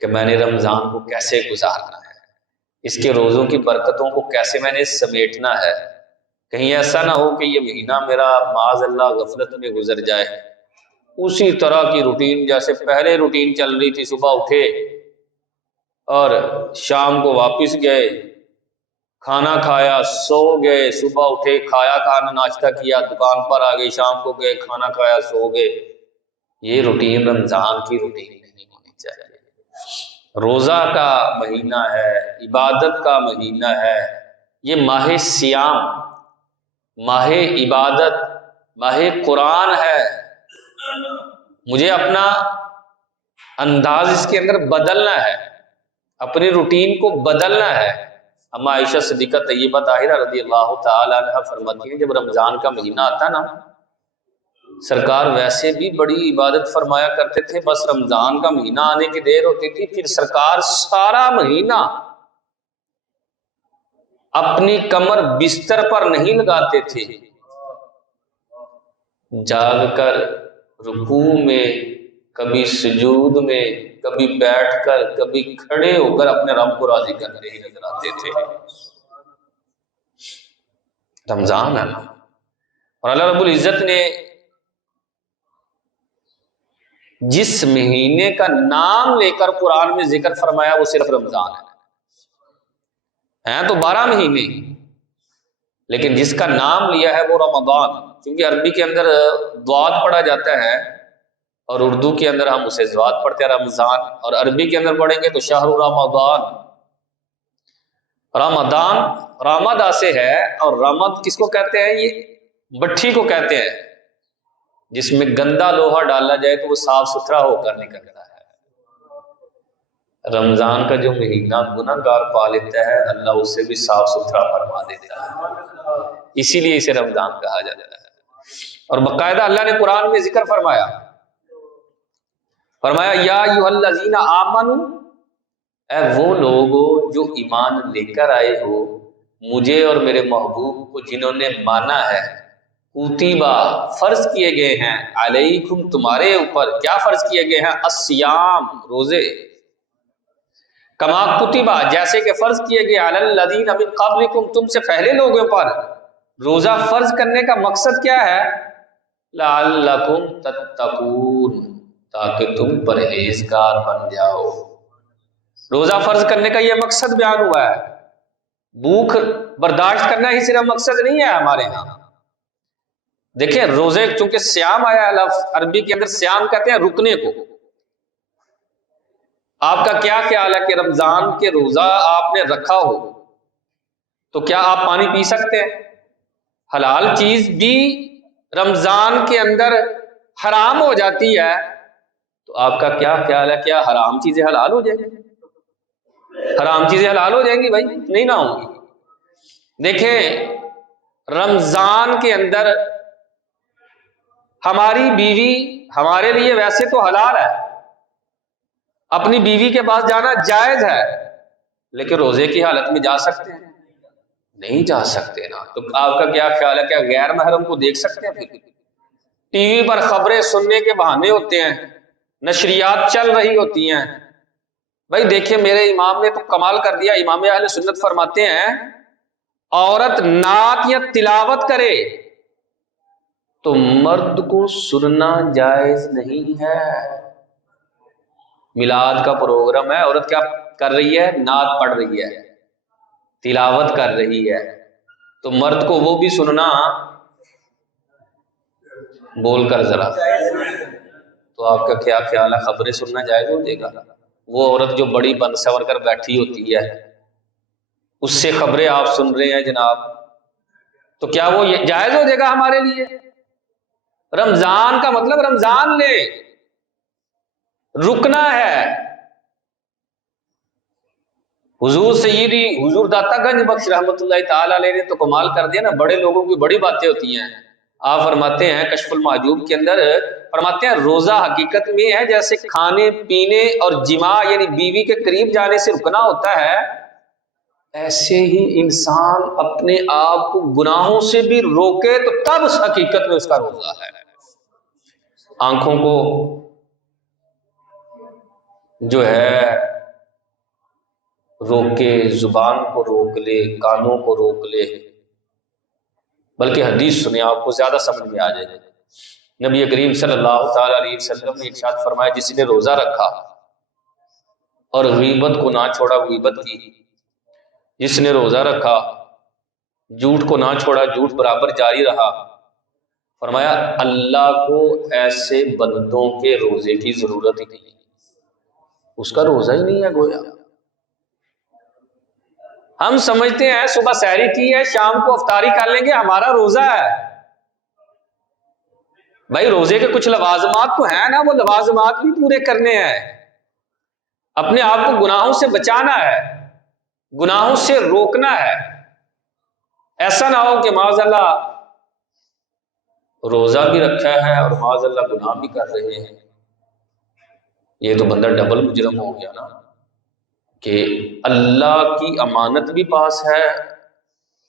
کہ میں نے رمضان کو کیسے گزارنا ہے، اس کے روزوں کی برکتوں کو کیسے میں نے سمیٹنا ہے، کہیں ایسا نہ ہو کہ یہ مہینہ میرا معاذ اللہ غفلت میں گزر جائے، اسی طرح کی روٹین جیسے پہلے روٹین چل رہی تھی، صبح اٹھے اور شام کو واپس گئے، کھانا کھایا سو گئے، صبح اٹھے کھایا کھانا ناشتہ کیا، دکان پر آ گئے، شام کو گئے کھانا کھایا سو گئے۔ یہ روٹین رمضان کی روٹین نہیں ہونی چاہیے۔ روزہ کا مہینہ ہے، عبادت کا مہینہ ہے، یہ ماہ سیام، ماہ عبادت، ماہ قرآن ہے۔ مجھے اپنا انداز اس کے اندر بدلنا ہے، اپنی روٹین کو بدلنا ہے۔ اما عائشہ صدیقہ طیبہ طاہرہ رضی اللہ تعالی عنہ فرماتی ہیں جب رمضان کا مہینہ آتا نا، سرکار ویسے بھی بڑی عبادت فرمایا کرتے تھے، بس رمضان کا مہینہ آنے کی دیر ہوتی تھی، پھر سرکار سارا مہینہ اپنی کمر بستر پر نہیں لگاتے تھے، جاگ کر رکوع میں، کبھی سجود میں، کبھی بیٹھ کر، کبھی کھڑے ہو کر اپنے رب کو راضی کرتے ہی نظر آتے تھے۔ رمضان ہے نا، اور اللہ رب العزت نے جس مہینے کا نام لے کر قرآن میں ذکر فرمایا وہ صرف رمضان ہے۔ ہیں تو 12 مہینے، لیکن جس کا نام لیا ہے وہ رمضان، کیونکہ عربی کے اندر ضاد پڑھا جاتا ہے اور اردو کے اندر ہم اسے ضاد پڑھتے ہیں رمضان، اور عربی کے اندر پڑھیں گے تو شہر رمضان۔ رمضان رامدا سے ہے، اور رمد کس کو کہتے ہیں؟ یہ بٹھی کو کہتے ہیں جس میں گندا لوہا ڈالا جائے تو وہ صاف ستھرا ہو کر نکلتا ہے۔ رمضان کا جو مہینہ گناہ گار پا لیتا ہے اللہ اسے بھی صاف ستھرا فرما دیتا ہے، اسی لیے اسے رمضان کہا جاتا ہے۔ اور باقاعدہ اللہ نے قرآن میں ذکر فرمایا یا ایھا الذین آمنوا، اے وہ لوگو جو ایمان لے کر آئے ہو مجھے اور میرے محبوب کو جنہوں نے مانا ہے، کتبہ فرض کیے گئے ہیں، علیکم تمہارے اوپر کیا فرض کیے گئے ہیں؟ الصیام روزے، کما کتبہ جیسے کہ فرض کیے گئے، علی الذین من قبلکم تم سے پہلے لوگوں پر۔ روزہ فرض کرنے کا مقصد کیا ہے؟ لعلکم تتقون، تاکہ تم پرہیزگار بن جاؤ۔ روزہ فرض کرنے کا یہ مقصد بیان ہوا ہے، بھوک برداشت کرنا ہی صرف مقصد نہیں ہے ہمارے ہاں۔ دیکھیں روزے چونکہ سیام آیا ہے لفظ، عربی کے اندر سیام کہتے ہیں رکنے کو۔ آپ کا کیا خیال ہے کہ رمضان کے روزہ آپ نے رکھا ہو تو کیا آپ پانی پی سکتے ہیں؟ حلال چیز بھی رمضان کے اندر حرام ہو جاتی ہے تو آپ کا کیا خیال ہے کیا حرام چیزیں حلال ہو جائیں گی؟ حرام چیزیں حلال ہو جائیں گی؟ بھائی نہیں نہ ہوں گی۔ دیکھیں رمضان کے اندر ہماری بیوی ہمارے لیے ویسے تو حلال ہے، اپنی بیوی کے پاس جانا جائز ہے، لیکن روزے کی حالت میں جا سکتے ہیں؟ نہیں جا سکتے نا۔ تو آپ کا کیا خیال ہے کیا غیر محرم کو دیکھ سکتے ہیں؟ ٹی وی پر خبریں سننے کے بہانے ہوتے ہیں، نشریات چل رہی ہوتی ہیں۔ بھائی دیکھیں میرے امام نے تو کمال کر دیا، امام اہل سنت فرماتے ہیں عورت نعت یا تلاوت کرے تو مرد کو سننا جائز نہیں ہے۔ میلاد کا پروگرام ہے، عورت کیا کر رہی ہے؟ نعت پڑھ رہی ہے، تلاوت کر رہی ہے، تو مرد کو وہ بھی سننا، بول کر ذرا، تو آپ کا کیا خیال ہے خبریں سننا جائز ہو جائے گا؟ وہ عورت جو بڑی بن سور کر بیٹھی ہوتی ہے اس سے خبریں آپ سن رہے ہیں جناب، تو کیا وہ جائز ہو جائے گا ہمارے لیے؟ رمضان کا مطلب رمضان لے، رکنا ہے۔ حضور سیدی حضور داتا گنج بخش رحمت اللہ تعالی علیہ نے تو کمال کر دیا نا، بڑے لوگوں کی بڑی باتیں ہوتی ہیں۔ آپ فرماتے ہیں کشف المحجوب کے اندر، فرماتے ہیں روزہ حقیقت میں ہے جیسے کھانے پینے اور جماع یعنی بیوی کے قریب جانے سے رکنا ہوتا ہے، ایسے ہی انسان اپنے آپ کو گناہوں سے بھی روکے تو تب حقیقت میں اس کا روزہ ہے۔ آنکھوں کو جو ہے روکے، زبان کو روک لے، کانوں کو روک لے، بلکہ حدیث سنیں، آپ کو زیادہ سمجھ میں آ جائے گی۔ نبی کریم صلی اللہ تعالی علیہ وسلم نے ارشاد فرمایا، جس نے روزہ رکھا اور غیبت کو نہ چھوڑا، غیبت کی، جس نے روزہ رکھا، جھوٹ کو نہ چھوڑا، جھوٹ برابر جاری رہا، فرمایا اللہ کو ایسے بندوں کے روزے کی ضرورت ہی نہیں، اس کا روزہ ہی نہیں ہے گویا۔ ہم سمجھتے ہیں صبح سحری کی ہے، شام کو افطاری کر لیں گے، ہمارا روزہ ہے۔ بھائی روزے کے کچھ لوازمات تو ہیں نا، وہ لوازمات بھی پورے کرنے ہیں، اپنے آپ کو گناہوں سے بچانا ہے، گناہوں سے روکنا ہے۔ ایسا نہ ہو کہ معاذ اللہ روزہ بھی رکھا ہے اور معاذ اللہ گناہ بھی کر رہے ہیں، یہ تو بندہ ڈبل مجرم ہو گیا نا، کہ اللہ کی امانت بھی پاس ہے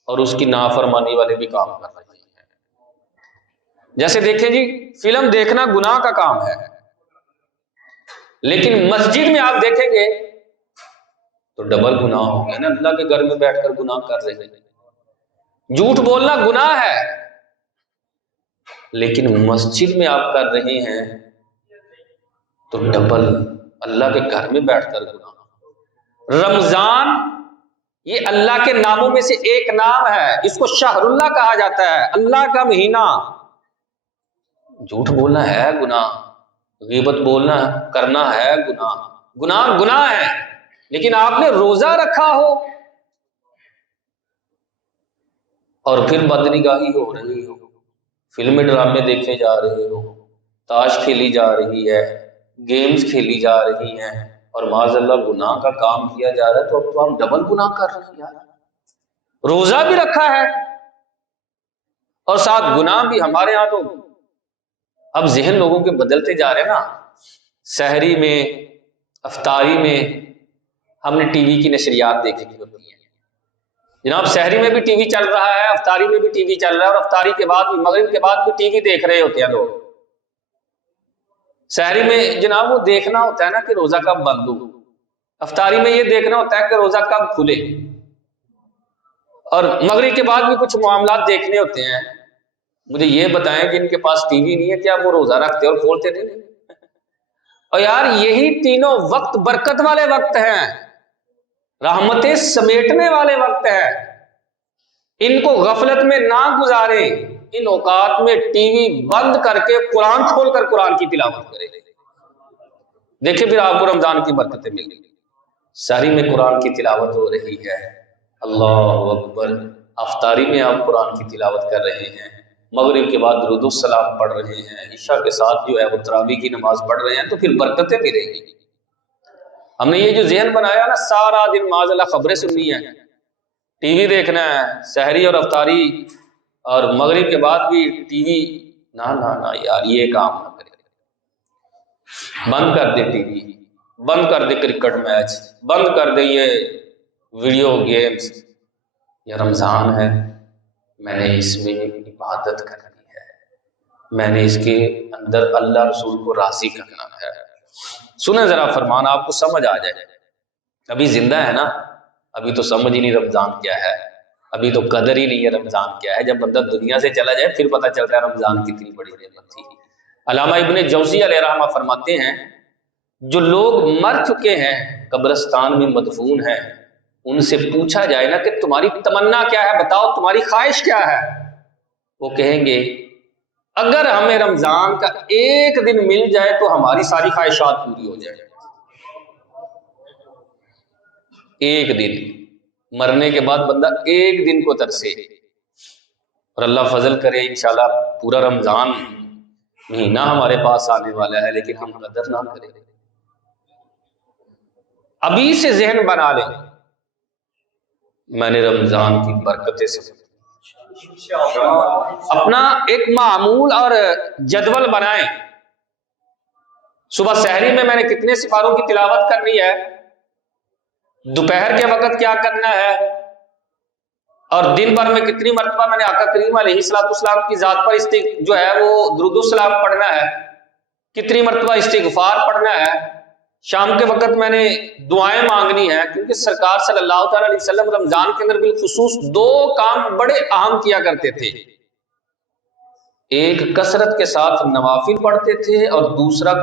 اور اس کی نافرمانی والے بھی کام کر رہے ہیں۔ جیسے دیکھیں جی، فلم دیکھنا گناہ کا کام ہے، لیکن مسجد میں آپ دیکھیں گے تو ڈبل گناہ ہو گیا نا، اللہ کے گھر میں بیٹھ کر گناہ کر رہے ہیں۔ جھوٹ بولنا گناہ ہے، لیکن مسجد میں آپ کر رہے ہیں تو ڈبل اللہ کے گھر میں بیٹھ کر گناہ۔ رمضان یہ اللہ کے ناموں میں سے ایک نام ہے، اس کو شہر اللہ کہا جاتا ہے، اللہ کا مہینہ۔ جھوٹ بولنا ہے گناہ، غیبت بولنا کرنا ہے گناہ، گناہ گناہ ہے، لیکن آپ نے روزہ رکھا ہو اور پھر بدنگاہی ہو رہی ہو، فلمیں ڈرامے دیکھے جا رہے ہو، تاش کھیلی جا رہی ہے، گیمز کھیلی جا رہی ہیں، اور معاذ اللہ گناہ کا کام کیا جا رہا ہے، تو اب تو ہم ڈبل گناہ کر رہے ہیں یار۔ روزہ بھی رکھا ہے اور ساتھ گناہ بھی۔ ہمارے ہاں تو اب ذہن لوگوں کے بدلتے جا رہے ہیں نا، سحری میں، افطاری میں ہم نے ٹی وی کی نشریات دیکھی ہوتی ہیں، جناب سحری میں بھی ٹی وی چل رہا ہے، افطاری میں بھی ٹی وی چل رہا ہے، اور افطاری کے بعد بھی، مغرب کے بعد بھی ٹی وی دیکھ رہے ہوتے ہیں لوگ۔ سحری میں جناب وہ دیکھنا ہوتا ہے نا کہ روزہ کب بند ہو، افطاری میں یہ دیکھنا ہوتا ہے کہ روزہ کب کھلے، اور مغرب کے بعد بھی کچھ معاملات دیکھنے ہوتے ہیں۔ مجھے یہ بتائیں کہ ان کے پاس ٹی وی نہیں ہے کیا وہ روزہ رکھتے اور کھولتے نہیں؟ اور یار یہی تینوں وقت برکت والے وقت ہیں، رحمتیں سمیٹنے والے وقت ہیں، ان کو غفلت میں نہ گزاریں، ان اوقات میں ٹی وی بند کر کے قرآن کھول کر قرآن کی تلاوت کریں، دیکھیں پھر آپ کو رمضان کی برکتیں مل گئی۔ سحری میں قرآن کی تلاوت ہو رہی ہے، اللہ اکبر، افطاری میں آپ قرآن کی تلاوت کر رہے ہیں، مغرب کے بعد درود السلام پڑھ رہے ہیں، عشاء کے ساتھ جو ہے وہ تراویح کی نماز پڑھ رہے ہیں، تو پھر برکتیں بھی رہیں گی۔ ہم نے یہ جو ذہن بنایا نا، سارا دن معاذ اللہ خبریں سننی ہے، ٹی وی دیکھنا ہے، سحری اور افطاری اور مغرب کے بعد بھی ٹی وی، نہ نہ نہ یار، یہ کام نہ کرے، بند کر دے ٹی وی، بند کر دے کرکٹ میچ، بند کر دے یہ ویڈیو گیمز۔ یہ رمضان ہے، میں نے اس میں عبادت کرنی ہے، میں نے اس کے اندر اللہ رسول کو راضی کرنا ہے۔ سنیں ذرا فرمان، آپ کو سمجھ آ جائے، ابھی زندہ ہے نا، ابھی تو سمجھ ہی نہیں رمضان کیا ہے، ابھی تو قدر ہی نہیں ہے رمضان کیا ہے، جب بندہ دنیا سے چلا جائے پھر پتہ چلتا ہے رمضان کتنی بڑی نعمت تھی۔ علامہ ابن جوزی علیہ رحمہ فرماتے ہیں، جو لوگ مر چکے ہیں، قبرستان میں مدفون ہیں، ان سے پوچھا جائے نا کہ تمہاری تمنا کیا ہے، بتاؤ تمہاری خواہش کیا ہے، وہ کہیں گے اگر ہمیں رمضان کا ایک دن مل جائے تو ہماری ساری خواہشات پوری ہو جائے۔ ایک دن، مرنے کے بعد بندہ ایک دن کو ترسے، اور اللہ فضل کرے انشاءاللہ پورا رمضان مہینہ ہمارے پاس آنے والا ہے، لیکن ہم قدر نہ کریں۔ ابھی سے ذہن بنا لیں، میں نے رمضان کی برکتیں سے اپنا ایک معمول اور جدول بنائیں، صبح سحری میں نے کتنے سپاروں کی تلاوت کرنی ہے، دوپہر کے وقت کیا کرنا ہے، اور دن بھر میں کتنی مرتبہ میں نے آقا کریم علیہ السلام کی ذات پر جو ہے وہ درود السلام پڑھنا ہے، کتنی مرتبہ استغفار پڑھنا ہے، شام کے وقت میں نے دعائیں مانگنی ہے، کیونکہ سرکار صلی اللہ تعالی علیہ وسلم رمضان کے اندر بالخصوص دو کام بڑے اہم کیا کرتے تھے، ایک کثرت کے ساتھ نوافل پڑھتے تھے اور دوسرا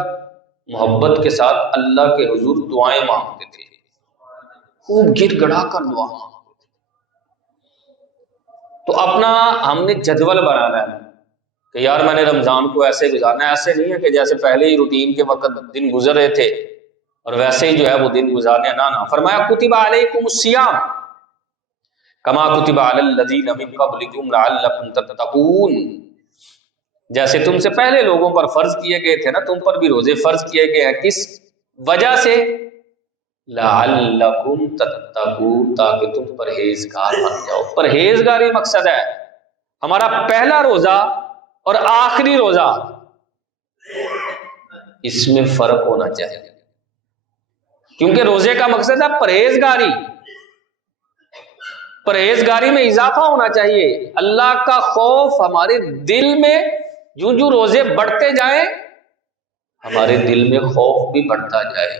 محبت کے ساتھ اللہ کے حضور دعائیں مانگتے تھے، خوب گر گڑا کر دعا مانگتے تھے۔ تو اپنا ہم نے جدول بنانا ہے کہ یار میں نے رمضان کو ایسے گزارنا ہے، ایسے نہیں ہے کہ جیسے پہلے ہی روٹین کے وقت دن گزر رہے تھے اور ویسے ہی جو ہے وہ دن گزارنے، نہ فرمایا کتب علیکم الصیام کما کتب علی الذین من قبلکم لعلکم تتقون، جیسے تم سے پہلے لوگوں پر فرض کیے گئے تھے نا، تم پر بھی روزے فرض کیے گئے ہیں، کس وجہ سے؟ لعلکم تتقون، تاکہ تم پرہیزگار بن جاؤ۔ پرہیزگاری مقصد ہے ہمارا پہلا روزہ اور آخری روزہ، اس میں فرق ہونا چاہیے، کیونکہ روزے کا مقصد ہے پرہیزگاری، پرہیزگاری میں اضافہ ہونا چاہیے، اللہ کا خوف ہمارے دل میں، جو جو روزے بڑھتے جائیں ہمارے دل میں خوف بھی بڑھتا جائے،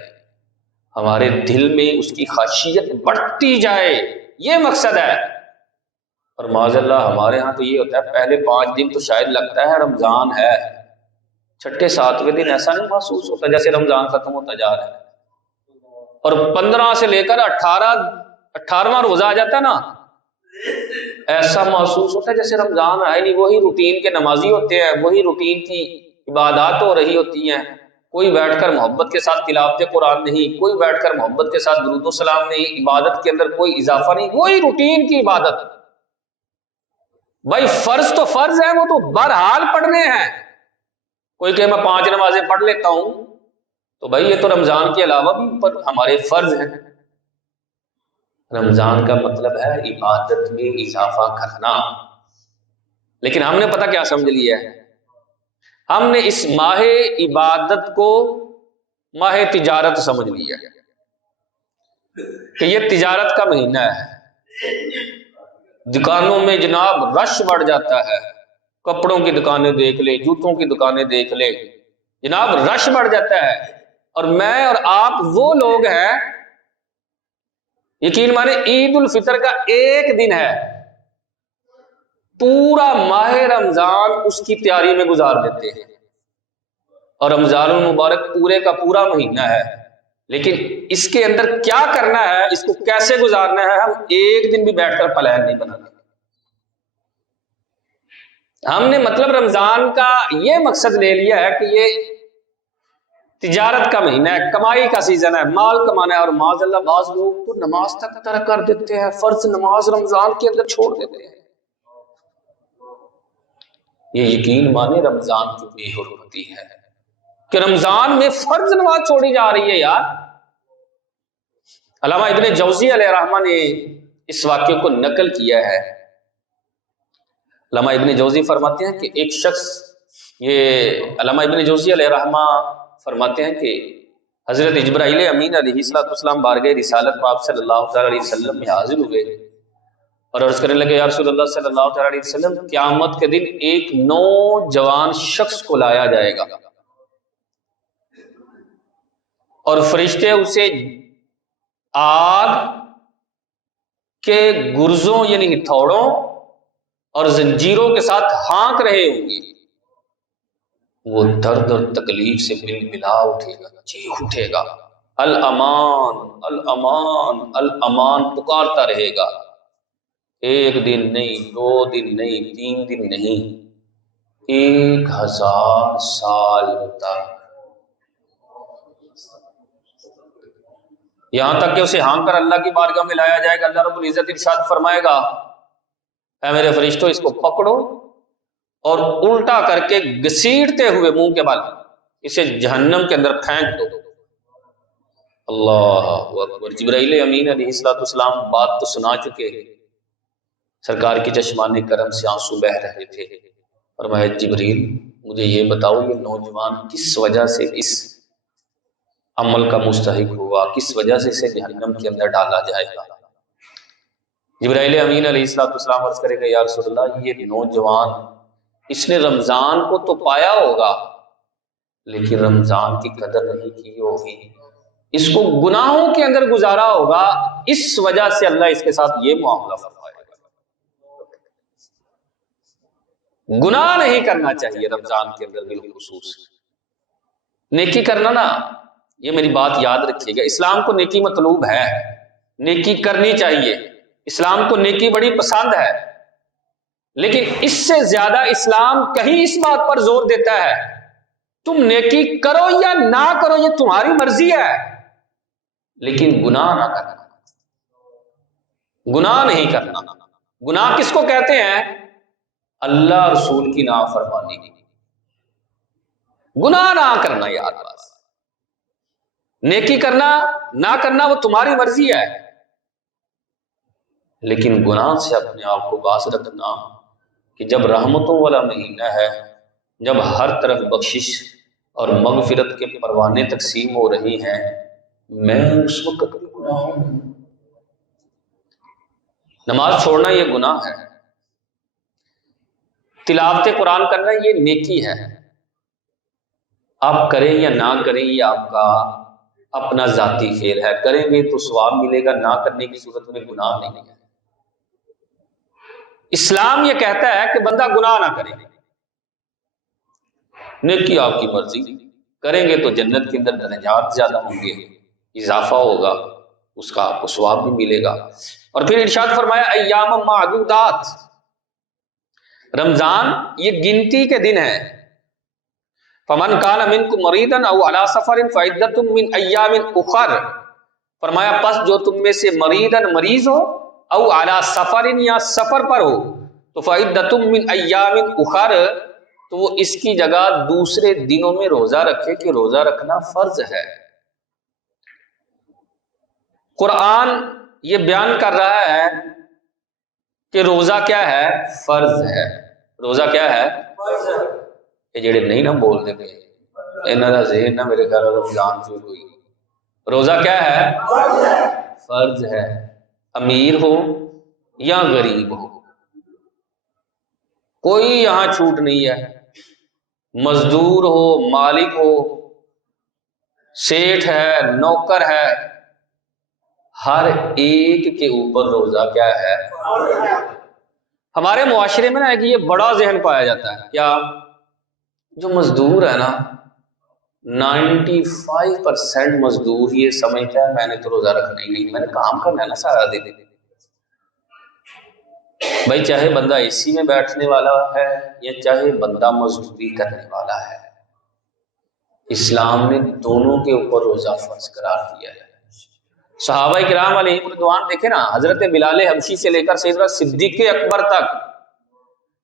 ہمارے دل میں اس کی خشیت بڑھتی جائے، یہ مقصد ہے۔ اور معاذ اللہ ہمارے ہاں تو یہ ہوتا ہے پہلے 5 دن تو شاید لگتا ہے رمضان ہے، چھٹے 7ویں دن ایسا نہیں محسوس ہوتا جیسے رمضان ختم ہوتا جا رہا ہے، اور 15 سے لے کر 18واں روزہ آ جاتا ہے نا، ایسا محسوس ہوتا ہے جیسے رمضان آئے نہیں، وہی روٹین کے نمازی ہوتے ہیں، وہی روٹین کی عبادات ہو رہی ہوتی ہیں، کوئی بیٹھ کر محبت کے ساتھ تلاوت قرآن نہیں، کوئی بیٹھ کر محبت کے ساتھ درود و سلام نہیں، عبادت کے اندر کوئی اضافہ نہیں، وہی روٹین کی عبادت۔ بھائی فرض تو فرض ہے، وہ تو بہرحال پڑھنے ہیں، کوئی کہ میں 5 نمازیں پڑھ لیتا ہوں، تو بھائی یہ تو رمضان کے علاوہ بھی ہمارے فرض ہیں۔ رمضان کا مطلب ہے عبادت میں اضافہ کرنا، لیکن ہم نے پتہ کیا سمجھ لیا ہے، ہم نے اس ماہ عبادت کو ماہ تجارت سمجھ لیا کہ یہ تجارت کا مہینہ ہے، دکانوں میں جناب رش بڑھ جاتا ہے، کپڑوں کی دکانیں دیکھ لے، جوتوں کی دکانیں دیکھ لے، جناب رش بڑھ جاتا ہے، اور میں اور آپ وہ لوگ ہیں، یقین مانے عید الفطر کا ایک دن ہے، پورا ماہ رمضان اس کی تیاری میں گزار دیتے ہیں، اور رمضان المبارک پورے کا پورا مہینہ ہے، لیکن اس کے اندر کیا کرنا ہے، اس کو کیسے گزارنا ہے، ہم ایک دن بھی بیٹھ کر پلان نہیں بناتے۔ ہم نے مطلب رمضان کا یہ مقصد لے لیا ہے کہ یہ تجارت کا مہینہ ہے، کمائی کا سیزن ہے، مال کمانا ہے، اور معاذ اللہ بعض لوگ تو نماز تک ترک کر دیتے ہیں، فرض نماز رمضان کے اندر چھوڑ دیتے ہیں۔ یہ یقین مانے رمضان کی بے حرمتی ہے کہ رمضان میں فرض نماز چھوڑی جا رہی ہے یار۔ علامہ ابن جوزی علیہ رحمہ نے اس واقعے کو نقل کیا ہے۔ علامہ ابن جوزی فرماتے ہیں کہ ایک شخص، یہ علامہ ابن جوزی علیہ رحمہ فرماتے ہیں کہ حضرت جبرائیل امین علیہ السلام بارگاہ رسالت پاک صلی اللہ علیہ وسلم میں حاضر ہوئے اور عرض کرنے لگے، یا رسول اللہ صلی اللہ علیہ وسلم، قیامت کے دن ایک نوجوان شخص کو لایا جائے گا اور فرشتے اسے آگ کے گرزوں یعنی ہتھوڑوں اور زنجیروں کے ساتھ ہانک رہے ہوں گے، وہ درد اور تکلیف سے بل بلا اٹھے گا، چیخ اٹھے گا، الامان الامان الامان پکارتا رہے گا، 1 دن نہیں، 2 دن نہیں، 3 دن نہیں، 1000 سال تک، یہاں تک کہ اسے ہانک کر اللہ کی بارگاہ میں لایا جائے گا۔ اللہ رب العزت ارشاد فرمائے گا، اے میرے فرشتوں اس کو پکڑو اور الٹا کر کے گھسیٹتے ہوئے منہ کے بل اسے جہنم کے اندر پھینک دو۔ اللہ اکبر۔ جبرائیل امین علیہ السلام بات تو سنا چکے، سرکار کی چشمان کرم سے آنسو بہہ رہے تھے، فرمایا جبریل مجھے یہ بتاؤ یہ نوجوان کس وجہ سے اس عمل کا مستحق ہوا، کس وجہ سے اسے جہنم کے اندر ڈالا جائے گا؟ جبرائیل امین علیہ السلام عرض کرے گا، یا رسول اللہ یہ نوجوان اس نے رمضان کو تو پایا ہوگا لیکن رمضان کی قدر نہیں کی ہوگی، اس کو گناہوں کے اندر گزارا ہوگا، اس وجہ سے اللہ اس کے ساتھ یہ معاملہ فرمائے گا۔ گناہ نہیں کرنا چاہیے رمضان کے اندر بالخصوص۔ نیکی کرنا نا، یہ میری بات یاد رکھیے گا، اسلام کو نیکی مطلوب ہے، نیکی کرنی چاہیے، اسلام کو نیکی بڑی پسند ہے، لیکن اس سے زیادہ اسلام کہیں اس بات پر زور دیتا ہے تم نیکی کرو یا نہ کرو یہ تمہاری مرضی ہے، لیکن گناہ نہ کرنا، گناہ نہیں کرنا۔ گناہ کس کو کہتے ہیں؟ اللہ رسول کی نافرمانی، گناہ نہ کرنا یار، بس نیکی کرنا نہ کرنا وہ تمہاری مرضی ہے، لیکن گناہ سے اپنے آپ کو باز رکھنا کہ جب رحمتوں والا مہینہ ہے، جب ہر طرف بخشش اور مغفرت کے پروانے تقسیم ہو رہی ہیں، میں اس وقت بھی گناہ ہوں۔ نماز چھوڑنا یہ گناہ ہے، تلاوت قرآن کرنا یہ نیکی ہے، آپ کریں یا نہ کریں یہ آپ کا اپنا ذاتی خیر ہے، کریں گے تو ثواب ملے گا، نہ کرنے کی صورت میں گناہ نہیں ہے۔ اسلام یہ کہتا ہے کہ بندہ گناہ نہ کرے، نیکی آپ کی مرضی، کریں گے تو جنت کے اندر درجات زیادہ ہوں گے، اضافہ ہوگا، اس کا آپ کو ثواب بھی ملے گا۔ اور پھر ارشاد فرمایا ایام معدودات، رمضان یہ گنتی کے دن ہے، فمن کان منکم مریضا او علی سفر فعدۃ من ایام اخر، فرمایا پس جو تم میں سے مریض ہو، او علی سفر یا سفر پر ہو، تو فعدۃ من ایام اخر، تو وہ اس کی جگہ دوسرے دنوں میں روزہ رکھے کہ روزہ رکھنا فرض ہے۔ قرآن یہ بیان کر رہا ہے کہ روزہ کیا ہے؟ فرض ہے۔ روزہ کیا ہے؟ یہ جڑے نہیں نہ بول دے پے انہاں دا ذہن نہ میرے خیال رمضان شروع ہوئی۔ روزہ کیا ہے؟ فرض ہے، امیر ہو یا غریب ہو، کوئی یہاں چھوٹ نہیں ہے، مزدور ہو، مالک ہو، سیٹھ ہے، نوکر ہے، ہر ایک کے اوپر روزہ کیا ہے؟ ہمارے معاشرے میں نا ایک یہ بڑا ذہن پایا جاتا ہے، کیا؟ جو مزدور ہے نا 95% مزدور یہ سمجھتا ہے میں نے تو روزہ رکھنا ہی نہیں، میں نے کام کرنا ہے نا سارا دن۔ بھائی چاہے بندہ اے سی میں بیٹھنے والا ہے یا چاہے بندہ مزدوری کرنے والا ہے، اسلام نے دونوں کے اوپر روزہ فرض قرار دیا ہے۔ صحابہ کرام علیہ رضوان دیکھیں نا، حضرت بلال حبشی سے لے کر سیدنا صدیق اکبر تک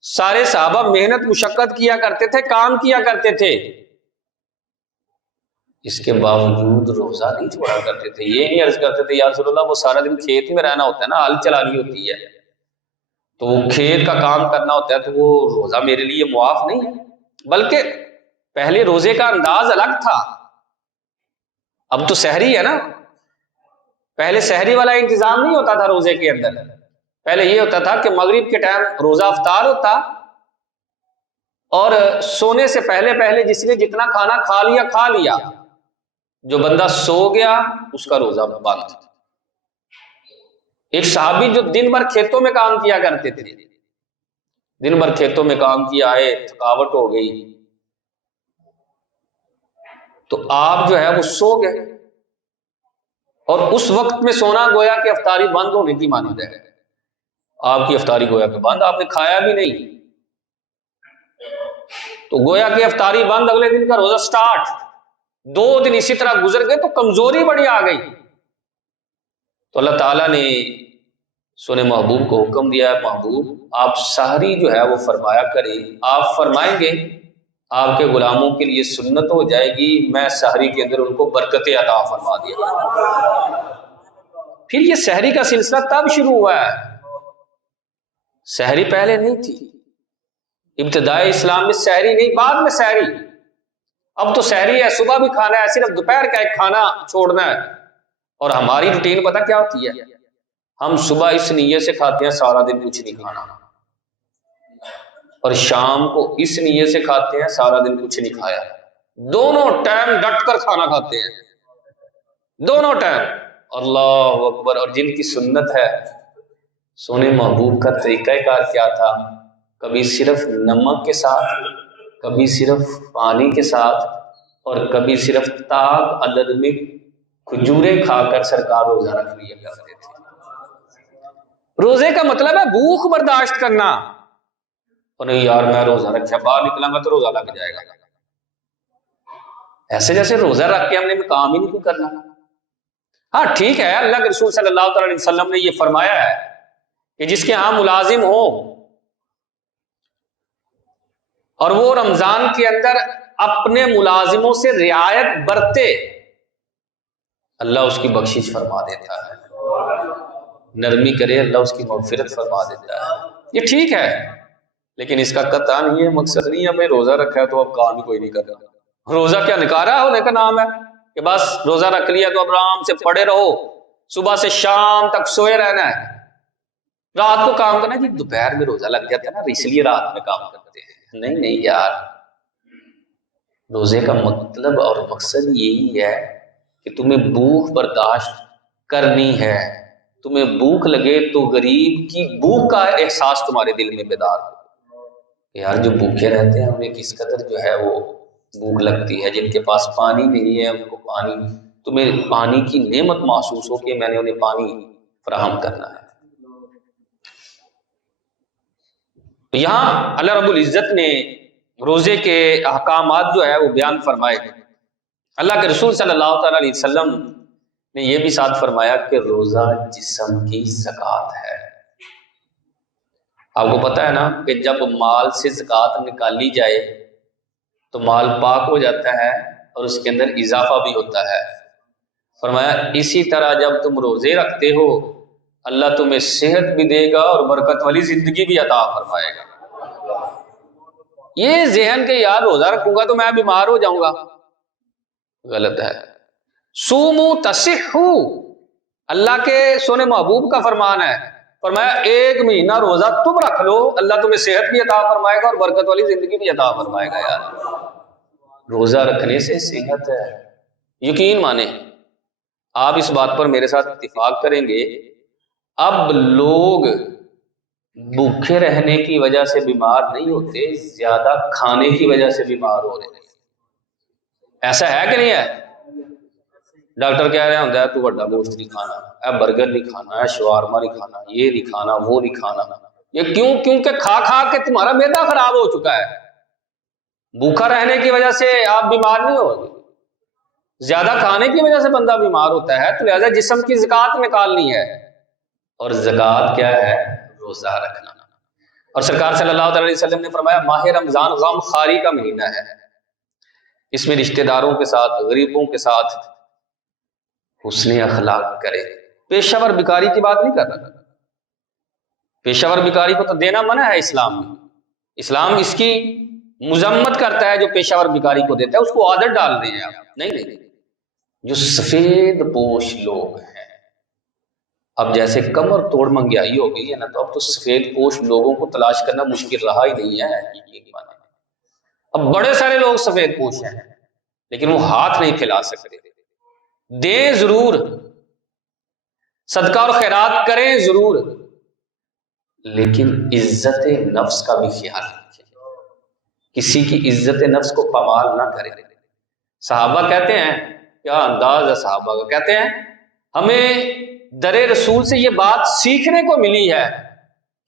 سارے صحابہ محنت مشقت کیا کرتے تھے، کام کیا کرتے تھے، اس کے باوجود روزہ نہیں چھوڑا کرتے تھے۔ یہ نہیں عرض کرتے تھے یا رسول اللہ وہ سارا دن کھیت میں رہنا ہوتا ہے نا، ہل چلانی ہوتی ہے تو وہ کھیت کا کام کرنا ہوتا ہے تو وہ روزہ میرے لیے معاف نہیں ہے، بلکہ پہلے روزے کا انداز الگ تھا، اب تو سحری ہے نا، پہلے سحری والا انتظام نہیں ہوتا تھا روزے کے اندر، پہلے یہ ہوتا تھا کہ مغرب کے ٹائم روزہ افطار ہوتا اور سونے سے پہلے پہلے جس نے جتنا کھانا کھا لیا، جو بندہ سو گیا اس کا روزہ بند۔ ایک صحابی جو دن بھر کھیتوں میں کام کیا کرتے تھے، دن بھر کھیتوں میں کام کیا ہے، تھکاوٹ ہو گئی تو آپ جو ہے وہ سو گئے، اور اس وقت میں سونا گویا کہ افطاری بند ہونے کی مانند ہے، آپ کی افطاری گویا کہ بند، آپ نے کھایا بھی نہیں تو گویا کہ افطاری بند، اگلے دن کا روزہ سٹارٹ، 2 دن اسی طرح گزر گئے تو کمزوری بڑی آ گئی، تو اللہ تعالیٰ نے سونے محبوب کو حکم دیا ہے محبوب آپ سحری جو ہے وہ فرمایا کریں، آپ فرمائیں گے آپ کے غلاموں کے لیے سنت ہو جائے گی، میں سحری کے اندر ان کو برکت عطا فرما دیا۔ پھر یہ سحری کا سلسلہ تب شروع ہوا ہے، سحری پہلے نہیں تھی، ابتدائی اسلام میں سحری نہیں، بعد میں سحری، اب تو سحری ہے، صبح بھی کھانا ہے، صرف دوپہر کا ایک کھانا چھوڑنا ہے۔ اور ہماری روٹین پتہ کیا ہوتی ہے؟ ہم صبح اس نیت سے کھاتے ہیں سارا دن کچھ نہیں کھانا، اور شام کو اس نیت سے کھاتے ہیں سارا دن کچھ نہیں کھایا، دونوں ٹائم ڈٹ کر کھانا کھاتے ہیں، دونوں ٹائم اللہ اکبر. اور جن کی سنت ہے، سونے محبوب کا طریقہ کار کیا تھا؟ کبھی صرف نمک کے ساتھ، کبھی صرف پانی کے ساتھ، اور کبھی صرف تاک عدد میں کھجوریں کھا کر سرکار روزہ رکھ لیا کرتے تھے. روزے کا مطلب ہے بھوک برداشت کرنا. اور نہیں یار میں روزہ رکھا باہر نکلاں گا تو روزہ لگ جائے گا، ایسے جیسے روزہ رکھ کے ہم نے کام ہی نہیں کرنا. ہاں ٹھیک ہے، اللہ کے رسول صلی اللہ تعالی علیہ وسلم نے یہ فرمایا ہے کہ جس کے ہاں ملازم ہو اور وہ رمضان کے اندر اپنے ملازموں سے رعایت برتے، اللہ اس کی بخشش فرما دیتا ہے. نرمی کرے اللہ اس کی مغفرت فرما دیتا ہے. یہ ٹھیک ہے، لیکن اس کا قطع نہیں ہے، مقصد نہیں ہے بھائی روزہ رکھا ہے تو اب کام ہی کوئی نہیں کرنا. روزہ کیا نکارا ہونے کا نام ہے کہ بس روزہ رکھ لیا تو اب آرام سے پڑے رہو، صبح سے شام تک سوئے رہنا ہے، رات کو کام کرنا. جی دوپہر میں روزہ لگ جاتا ہے نا، اس لیے رات میں کام کرتے ہیں. نہیں یار، روزے کا مطلب اور مقصد یہی ہے کہ تمہیں بھوک برداشت کرنی ہے. تمہیں بھوک لگے تو غریب کی بھوک کا احساس تمہارے دل میں بیدار ہو. یار جو بھوکے رہتے ہیں انہیں کس قدر جو ہے وہ بھوک لگتی ہے. جن کے پاس پانی نہیں ہے ان کو پانی، تمہیں پانی کی نعمت محسوس ہو کہ میں نے انہیں پانی فراہم کرنا ہے. یہاں اللہ رب العزت نے روزے کے احکامات جو ہے وہ بیان فرمائے. اللہ کے رسول صلی اللہ تعالی علیہ وسلم نے یہ بھی ساتھ فرمایا کہ روزہ جسم کی زکوٰۃ ہے. آپ کو پتا ہے نا کہ جب مال سے زکوٰۃ نکالی جائے تو مال پاک ہو جاتا ہے اور اس کے اندر اضافہ بھی ہوتا ہے. فرمایا اسی طرح جب تم روزے رکھتے ہو اللہ تمہیں صحت بھی دے گا اور برکت والی زندگی بھی عطا فرمائے گا. یہ ذہن کہ یار روزہ رکھوں گا تو میں بیمار ہو جاؤں گا، غلط ہے. سومو تصحو، اللہ کے سونے محبوب کا فرمان ہے. فرمایا ایک مہینہ روزہ تم رکھ لو اللہ تمہیں صحت بھی عطا فرمائے گا اور برکت والی زندگی بھی عطا فرمائے گا. یار روزہ رکھنے سے صحت ہے، یقین مانیں. آپ اس بات پر میرے ساتھ اتفاق کریں گے اب لوگ بھوکے رہنے کی وجہ سے بیمار نہیں ہوتے، زیادہ کھانے کی وجہ سے بیمار ہو رہے ہیں. ایسا ہے کہ نہیں ہے؟ ڈاکٹر کہہ رہے ہوتا ہے تو بڑا گوشت نہیں کھانا ہے، برگر نہیں کھانا ہے، شوارما نہیں کھانا، یہ نہیں کھانا، وہ نہیں کھانا. یہ کیوں؟ کیونکہ کھا کھا کے تمہارا معدہ خراب ہو چکا ہے. بھوکا رہنے کی وجہ سے آپ بیمار نہیں ہوگے، زیادہ کھانے کی وجہ سے بندہ بیمار ہوتا ہے. تو لہذا جسم کی زکوٰۃ نکالنی ہے، اور زکوٰۃ کیا ہے؟ روزہ رکھنا. اور سرکار صلی اللہ علیہ وسلم نے فرمایا ماہ رمضان غم خواری کا مہینہ ہے، اس میں رشتہ داروں کے ساتھ، غریبوں کے ساتھ حسن اخلاق کرے. پیشہ ور بیکاری کی بات نہیں کر رہا، پیشہ ور بیکاری کو تو دینا منع ہے اسلام میں. اسلام اس کی مذمت کرتا ہے جو پیشہ ور بیکاری کو دیتا ہے، اس کو عادت ڈال رہے ہیں آپ. نہیں، جو سفید پوش لوگ ہیں، اب جیسے کمر توڑ مہنگائی ہو گئی ہے نا، تو اب تو سفید پوش لوگوں کو تلاش کرنا مشکل رہا ہی نہیں ہے. اب بڑے سارے لوگ سفید پوش ہیں لیکن وہ ہاتھ نہیں پھیلا سکتے. دیں ضرور، صدقہ اور خیرات کریں ضرور، لیکن عزت نفس کا بھی خیال رکھیں، کسی کی عزت نفس کو پامال نہ کریں. صحابہ کہتے ہیں، کیا انداز ہے صحابہ کا، کہتے ہیں ہمیں در رسول سے یہ بات سیکھنے کو ملی ہے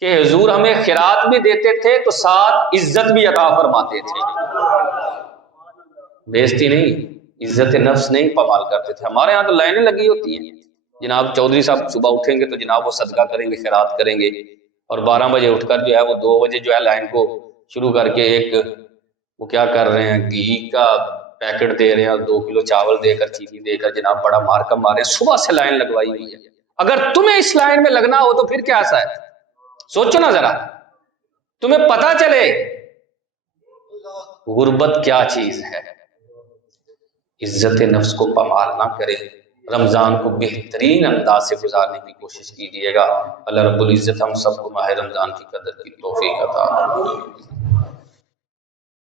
کہ حضور ہمیں خیرات بھی دیتے تھے تو ساتھ عزت بھی عطا فرماتے تھے. بےزتی نہیں، عزت نفس نہیں پامال کرتے تھے. ہمارے ہاں تو لائنیں لگی ہوتی ہیں، جناب چودھری صاحب صبح اٹھیں گے تو جناب وہ صدقہ کریں گے، خیرات کریں گے، اور 12 بجے اٹھ کر جو ہے وہ 2 بجے جو ہے لائن کو شروع کر کے ایک وہ کیا کر رہے ہیں، گھی کا پیکٹ دے رہے ہیں اور 2 کلو چاول دے کر، چینی دے کر جناب بڑا مارکم مارے. صبح سے لائن لگوائی ہوئی ہے. اگر تمہیں اس لائن میں لگنا ہو تو پھر کیا ایسا ہے؟ سوچو نا ذرا، تمہیں پتا چلے غربت کیا چیز ہے. عزت نفس کو پامال نہ کرے، رمضان کو بہترین انداز سے گزارنے کی کوشش کیجیے گا. اللہ رب العزت ہم سب کو ماہ رمضان کی قدر کی توفیق عطا فرمائے.